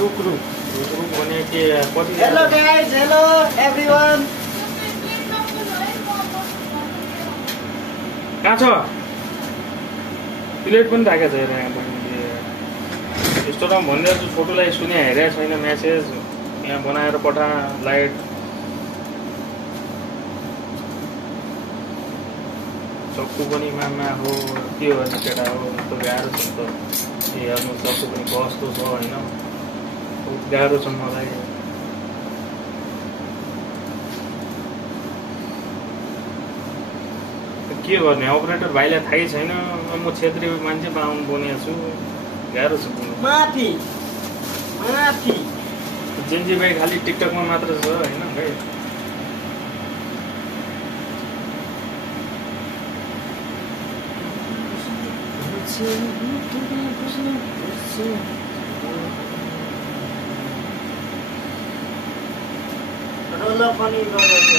रुक रुक रुक भने के कति हेलो गाइज हेलो एभ्रीवन कहाँ छ प्लेट पनि राखेको छ हेर यहाँ बहिनीले यस्तो त भनिरहेको छु छोटोलाई सुने हेरेको छैन म्यासेज यहाँ बनाएर पठा लाइट चक्कु पनि मामा हो के गर्ने केटा हो यस्तो गाह्रो छ नि त ए हेर्नु चक्कु पनि कस्तो छ होइन बहुत गाह्रो छ मलाई के गर्ने अपरेटर भाइलाई थाहै छैन म क्षेत्रीय मान्छे पाउनु बोनेको छु गाह्रो छ माफी माफी जेन्जी भाइ खालि टिकटकमा मात्र छ होइन भाइ रोलो पनि गरेको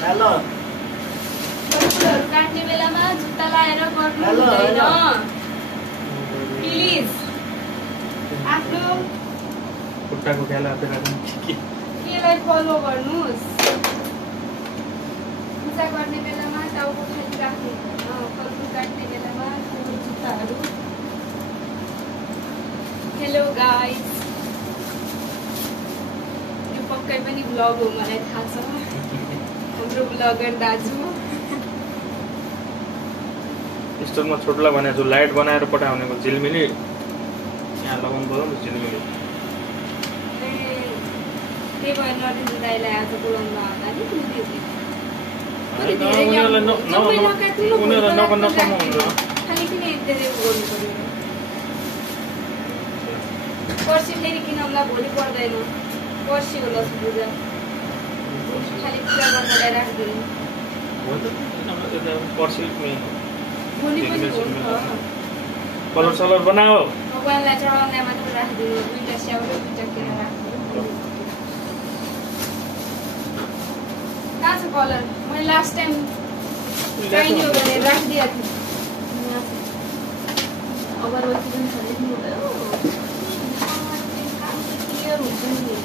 हेलो काट्ने बेलामा जुत्ता लाएर गर्नु हुँदैन प्लिज आफ्नो खुट्टाको ख्याल केलाई फलो गर्नुहोस् पूजा गर्ने बेलामा टाउको खाली राख्नु फलफुल काट्ने बेलामा जुत्ताहरू हेलो गाइज यो पक्कै पनि ब्लग हो मलाई थाहा छ हाम्रो ब्लगर दाजु स्टोरमा छोटोलाई भने जो लाइट बनाएर पठाउने झिलमिली यहाँ लगाउनु पर्यो नि झिलमिली त्यही भएर नरेन्द्र दाईलाई आज बोलाउनु आउँदा नि उनीहरूलाई नसम्म हुन्छ खालि किन धेरै गर्नु पर्यो पर्सि फेरि किनौँला भोलि पर्दैन पर्सि होला पूजा खालि पूजा गर्नलाई राखिदिनु पर्सि भोलि पनि कलर सलर बनाओ भगवान्लाई चढाउनलाई मात्र राखिदिनु दुईवटा स्याउ र दुईवटा केरा राखिदिनु कहाँ छ कलर मैले लास्ट टाइम चाहिने हो भने राखिदिएको थिएँ अगरबत्ती पनि छ लेख्नु भयो क्लियर हुन्छ नि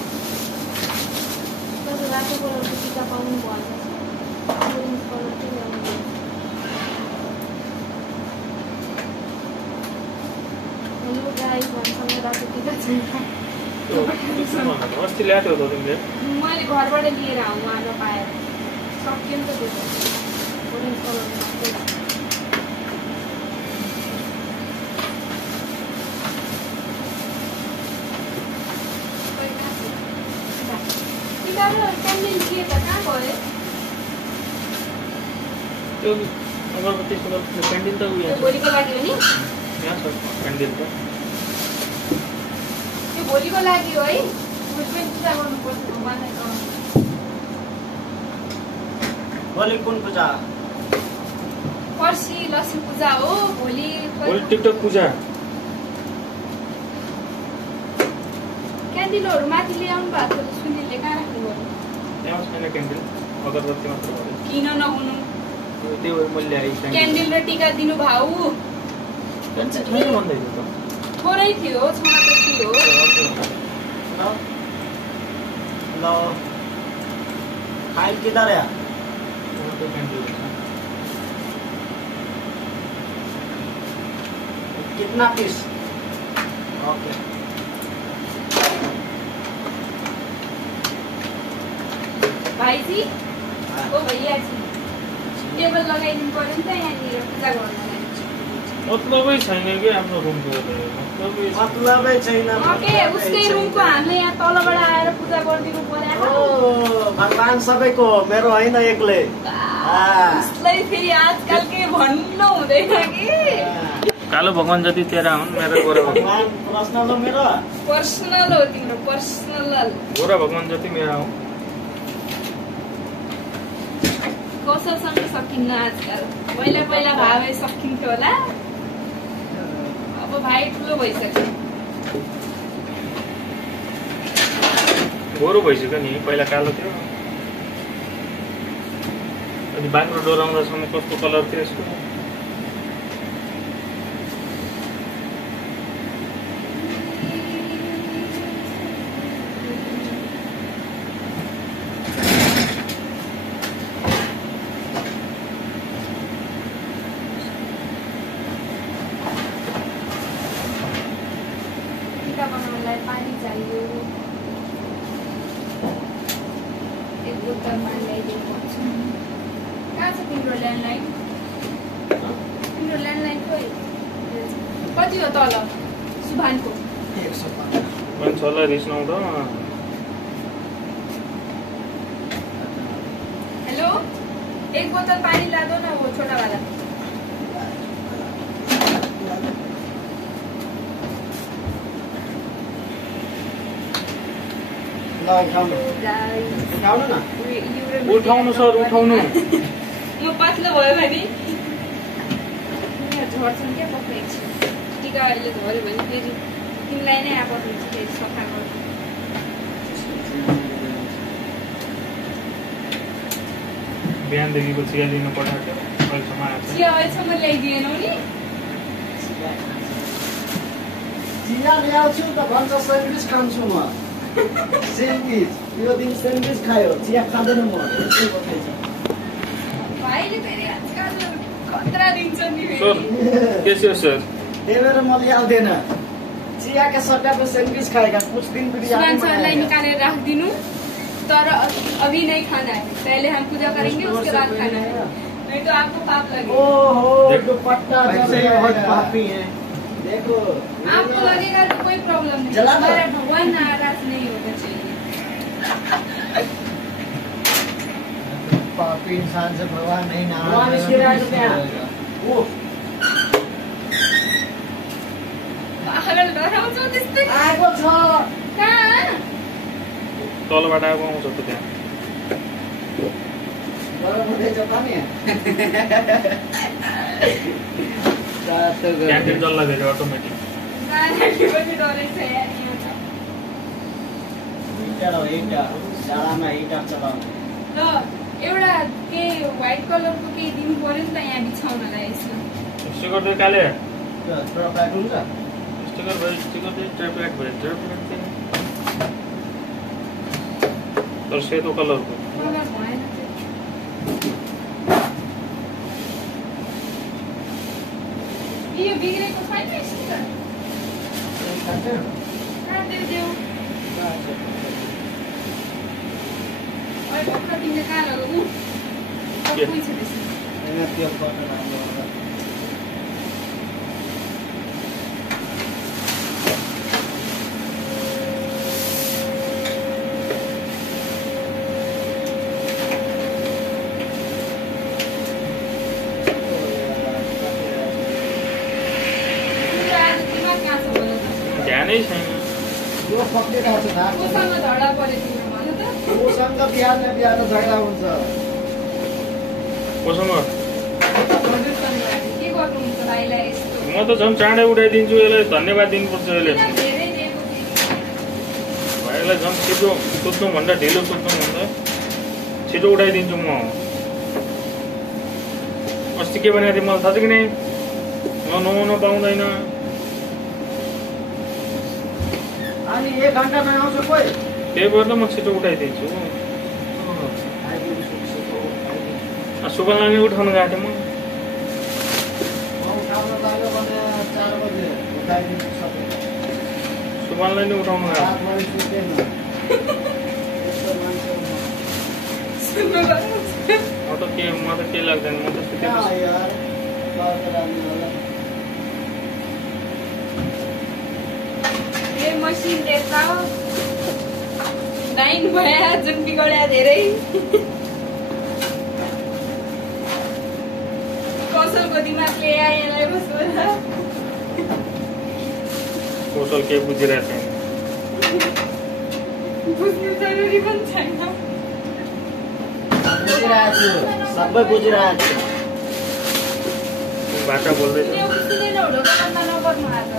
तर रातो कलरको टिका पाउनु भएन ओरेन्ज कलर चाहिँ ल्याउनु हेलो गाइस भन्सँग रातो टिका छैन अस्ति ल्याएको थियो त तिमीले मैले घरबाट लिएर आउनु आएर पाएर सक्यो नि त त्यो ओरेन्ज कलर मात्रै क्यान्डल के त कहाँ गयो त्यो अगरबत्ती क्यान्डिल त उयो भोलिको लागि हो नि यहाँ छ क्यान्डिल त त्यो भोलिको लागि हो है भोलि पनि पूजा गर्नुपर्छ भगवान्लाई भोलि कुन पूजा पर्सि लक्ष्मी पूजा हो भोलि टिकटक पूजा क्यान्डलहरू माथि ल्याउनु भएको थियो सुनिलले कहाँ राख्नु पर्यो त्यहाँ छैन क्यान्डिल अगरबत्ती मात्र भयो किन नहुनु त्यही भएर मैले ल्याएँ क्यान्डल र टिका दिनु भाउ छैन भन्दै थियो त थोरै थियो छमात्र थियो लो फाइल किधर है कितना पीस ओके भाइजी ओ भैया जी टेबल लगाइदिनु पर्यो नि त यहाँनिर पूजा गर्नलाई मतलबै छैन कि आफ्नो रुमको मतलबै छैन ओके उसकै रुमको हामीले यहाँ तलबाट आएर पूजा गरिदिनु पर्यो ओ भगवान सबैको मेरो होइन एक्लै उसलाई फेरि आजकल के भन्नु हुँदैन कि कालो भगवान जति तेरा हुन् मेरो गोरा भगवान पर्सनल हो मेरो पर्सनल हो तिम्रो पर्सनल गोरा भगवान जति मेरा हो कसैसँग सकिन्न आजकल पहिला पहिला भाइ सकिन्थ्यो होला अब भाइ ठुलो भइसक्यो गोरो भइसक्यो नि पहिला कालो थियो अनि बाक्रो डोराउँदासम्म कस्तो कलर थियो यसको चिया बनाउनलाई पानी चाहियो। एक बोतलमा ल्याइदिनु पर्छ। कहाँ छ तिम्रो ल्यान्डलाइन? तिम्रो ल्यान्डलाइन खोइ कति हो तल सुभानको? 115 मान्छेहरूलाई रिस नउठ। हेलो, एक बोतल पानी ला दो ना वो छोटा वाला। ल उठाउनु न। उठाउनु सर, उठाउनु। म पातलो भयो भने झर्छन् क्या पक्कै टिका अहिले झऱ्यो भने फेरि तिमीलाई नै आपत हुन्छ फेरि सफा गर्नु। बिहानदेखिको चिया लिनु पठाएको अहिलेसम्म आएको चिया अहिलेसम्म ल्याइदिएनौ नि? चिया ल्याउँछु त भन्छ स्यान्डविच खान्छु म। स्यान्डविच यो दिन स्यान्डविच खायो, चिया खाँदैन म। भाइले फेरि आजकल खतरा दिन्छ नि सर। फेरि। के छ सर? त्यही भएर म ल्याउँदैन। चियाका सट्टाको स्यान्डविच खाएका कुछ दिन सुभान सरलाई निकालेर राखिदिनु, तर अभी नहीं खाना है, पहले हम पूजा करेंगे उसके बाद खाना है, नहीं तो आपको पाप लगेगा। ओहो दुपट्टा जैसे बहुत पापी है। देखो आपको लगेगा तो कोई प्रॉब्लम नहीं, जला दो। हमारा भगवान नाराज नहीं होना चाहिए। पापी इंसान से भगवान नहीं भगवान इसके राज में है। ओ पागल डराउँछ त्यस्तै। आएको छ। कहाँ? तलबाट आएको आउँछ त त्यहाँ। गरम हुँदैछ पानी। क्यान्टिन जल्ला फेरि अटोमेटिक। नानीहरूले पनि डराइछ यार यहाँ त। हिटर हो हिटर, जाडामा हिटर चलाउने। ल एउटा के व्हाइट कलरको केही दिनु पर्यो नि त यहाँ बिछाउनलाई यसो। स्टिकर चाहिँ काले ट्रप्याक हुन्छ। स्टिकर भयो, स्टिकर चाहिँ ट्र्यापल्याक भयो, ट्र्यापल्याक चाहिँ तर सेतो कलरको। कलर भएन त्यो। यो बिग्रेको छैन स्टिकर? काटिदेऊ। अहिले कपडा किन्ने कहाँ लगाउनु? कोही छ त्यसमा? यहाँ त्यो गर्न राम्रो होला। ध्यानै छैन। यो पक्रिरहेको छ धार। कोसँग झगडा पऱ्यो तिम्रो भन त? कोसँग बिहान बिहान झगडा हुन्छ। कोसँग? के गर्नुहुन्छ भाइलाई यस्तो? म त झन् चाँडै उठाइदिन्छु, यसलाई धन्यवाद दिनुपर्छ। यसले किन धेरै दिएको फेरि? भाइलाई झन् छिटो सुत्नुभन्दा ढिलो सुत्नुभन्दा छिटो उठाइदिन्छु म। अस्ति के भनेको थिएँ मलाई थाहा छ कि नै? नुहाउन पाउँदैन। अनि 1 घन्टामा आउँछ कोही? त्यही भएर त म छिटो उठाइदिन्छु। सुबललाई उठाउनु गएको थिएँ म। उठाउन लाग्यो भने 4 बजे उठाइदिनु सक्छ। सुबललाई नै उठाउनु गएको। रात भरि सुत्दैन। यस्तो मान्छे म। सुन्नु गर्नु। म त के लाग्दैन, म त सुतेको छु। यार बात रानी होला। ए मसिन देख्दा लाइन भए जुन बिगड्या धेरै। कौशलको दिमागले आएलाई बस्नु। कौशल के बुझिरहेको छैन। बुझ्नु जरुरी पनि छैन। बुझिरहेको छु, सबै बुझिरहेको छु। भाषा बोल्दैछ। यो किन ढोकामा नगर्नु आज?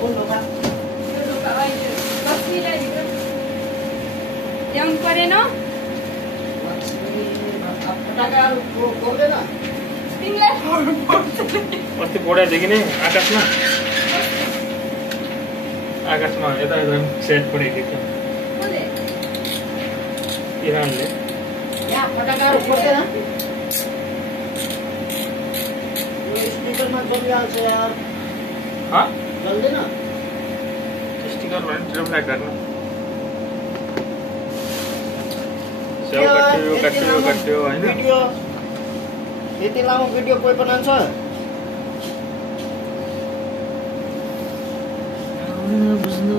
कुन ढोका? यो ढोका अहिले लक्ष्मीलाई भित्र ल्याउनु परेन? फटाकाहरू फोड्दैन? तिमीलाई फोड्नु पर्छ। अस्ति फोडाइदेखि नै आकाशमा यता सेट परेको थियो कसले? इरानले। यहाँ फटाकाहरू फोड्दैन? यो स्पिकरमा जलिहाल्छ यार। हाँ? जल्दैन? यति गर भने ढिलो फ्ल्याग काट्नु स्याउ काट्यो होइन भिडियो यति लामो भिडियो कोही बनाउँछ बुझ्नु